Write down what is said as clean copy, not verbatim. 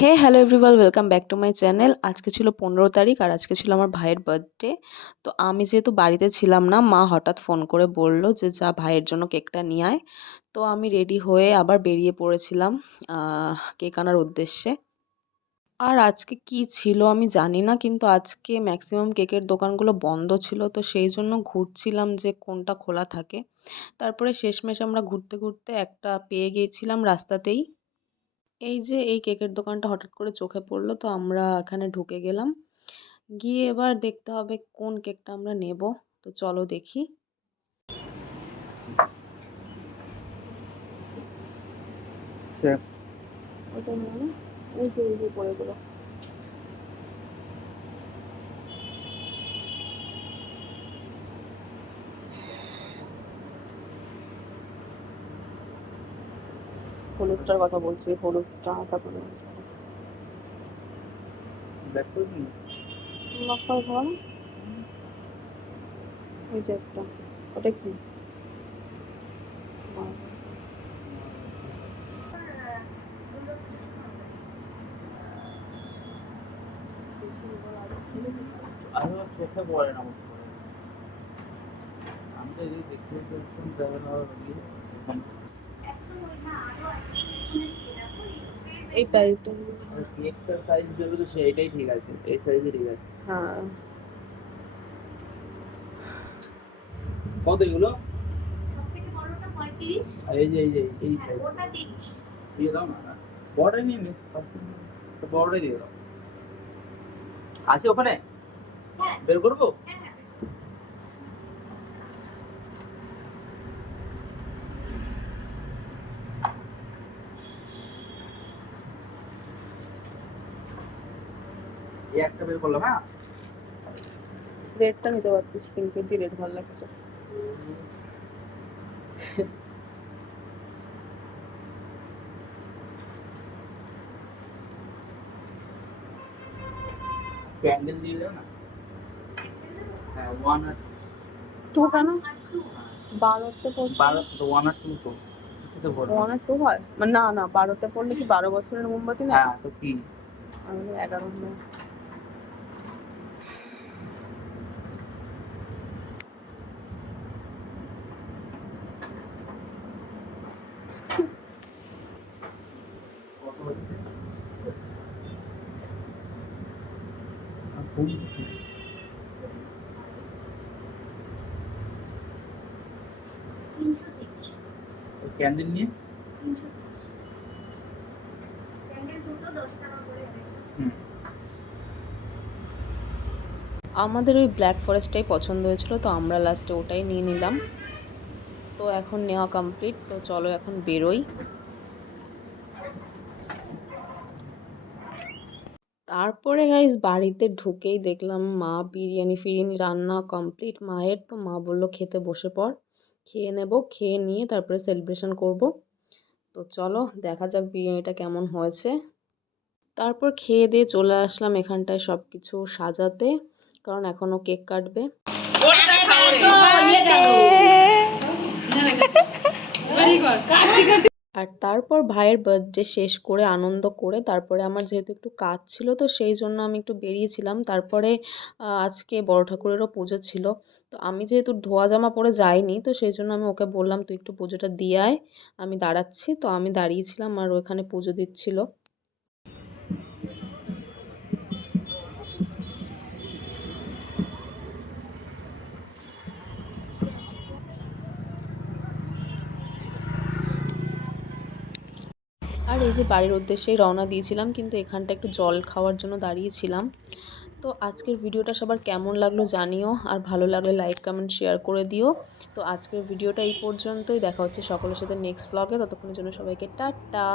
Hey hello everyone, welcome back to my channel. আজকে ছিল 15 তারিখ আর আজকে ছিল আমার ভাইয়ের বার্থডে। তো আমি যেহেতু বাড়িতে ছিলাম না, মা হঠাৎ ফোন করে বলল যে যা ভাইয়ের জন্য কেকটা নিয়ে আয়। তো আমি রেডি হয়ে আবার বেরিয়ে পড়েছিলাম কেক আনার উদ্দেশ্যে। আর আজকে কি ছিল আমি জানি না, কিন্তু আজকে ম্যাক্সিমাম কেকের দোকানগুলো বন্ধ ছিল, তো সেই জন্য ঘুরছিলাম যে কোনটা খোলা থাকে। তারপরে শেষমেশ আমরা ঘুরতে ঘুরতে একটা পেয়ে গিয়েছিলাম রাস্তাতেই। এই যে এই কেকের দোকানটা হঠাৎ করে চোখে পড়লো, তো আমরা এখানে ঢুকে গেলাম। গিয়ে এবার দেখতে হবে কোন কেকটা আমরা নেব। তো চলো দেখি। ওটা মানে ওই যে ওই উপরেগুলো। হলুদটার কথা বলছি, হলুদটা তারপরে লঙ্কার ঘর। ওই যে একটা, ওটা কি? চোখে পড়ে না, আমি তো এদিকে দেখতে যাবে না এইটা এইটা। কেকটা সাইজ দেবে তো সেইটাই ঠিক আছে, এই সাইজে ঠিক আছে। হ্যাঁ, কত এগুলো? আর এই সাইজ দিয়ে দাও না, বড়টাই নিয়ে নে, বড়টাই দিয়ে দাও। আছে ওখানে, বের করবো। এই একটা বের করলাম। হ্যাঁ, রেডটা নিতে পারতিস, পিঙ্কের দিয়ে রেড ভালো লাগছে। ক্যান্ডেল দিয়ে দাও না। হ্যাঁ, 1 আর 2 কেন? 12তে পড়ছে। 12 তো 1 আর 2 তো তো বড়। 1 আর 2 হয় মানে? না না, 12তে পড়লে কি 12 বছরের মোমবাতি না? হ্যাঁ, তো কি আমি 11 না। কত হচ্ছে? ক্যান্ডেল নিয়ে আমাদের ওই ব্ল্যাক ফরেস্টটাই পছন্দ হয়েছিল, তো আমরা লাস্টে ওটাই নিয়ে নিলাম। তো এখন নেওয়া কমপ্লিট, তো চলো এখন বেরোই। তারপরে গাইস বাড়িতে ঢুকেই দেখলাম মা বিরিয়ানি ফিরিয়ানি রান্না কমপ্লিট মায়ের। তো মা বললো খেতে বসে পড়, খেয়ে নেব, খেয়ে নিয়ে তারপরে সেলিব্রেশন করব। তো চলো দেখা যাক বিরিয়ানিটা কেমন হয়েছে। তারপর খেয়ে দিয়ে চলে আসলাম এখানটায় সব কিছু সাজাতে, কারণ এখনও কেক কাটবে। আর তারপর ভাইয়ের বার্থডে শেষ করে আনন্দ করে তারপরে আমার যেহেতু একটু কাজ ছিল, তো সেই জন্য আমি একটু বেরিয়েছিলাম। তারপরে আজকে বড় ঠাকুরেরও পুজো ছিল, তো আমি যেহেতু ধোয়া জামা পরে যাইনি, তো সেই জন্য আমি ওকে বললাম তুই একটু পুজোটা দিয়ে আয়, আমি দাঁড়াচ্ছি। তো আমি দাঁড়িয়েছিলাম আর ওখানে পুজো দিচ্ছিল। আর এই যে বাড়ির উদ্দেশ্যেই রওনা দিয়েছিলাম, কিন্তু এখানটা একটু জল খাওয়ার জন্য দাঁড়িয়েছিলাম। তো আজকের ভিডিওটা সবার কেমন লাগলো জানিও, আর ভালো লাগলে লাইক কমেন্ট শেয়ার করে দিও। তো আজকের ভিডিওটা এই পর্যন্তই, দেখা হচ্ছে সকলের সাথে নেক্সট ব্লগে। ততক্ষণের জন্য সবাইকে টাটা।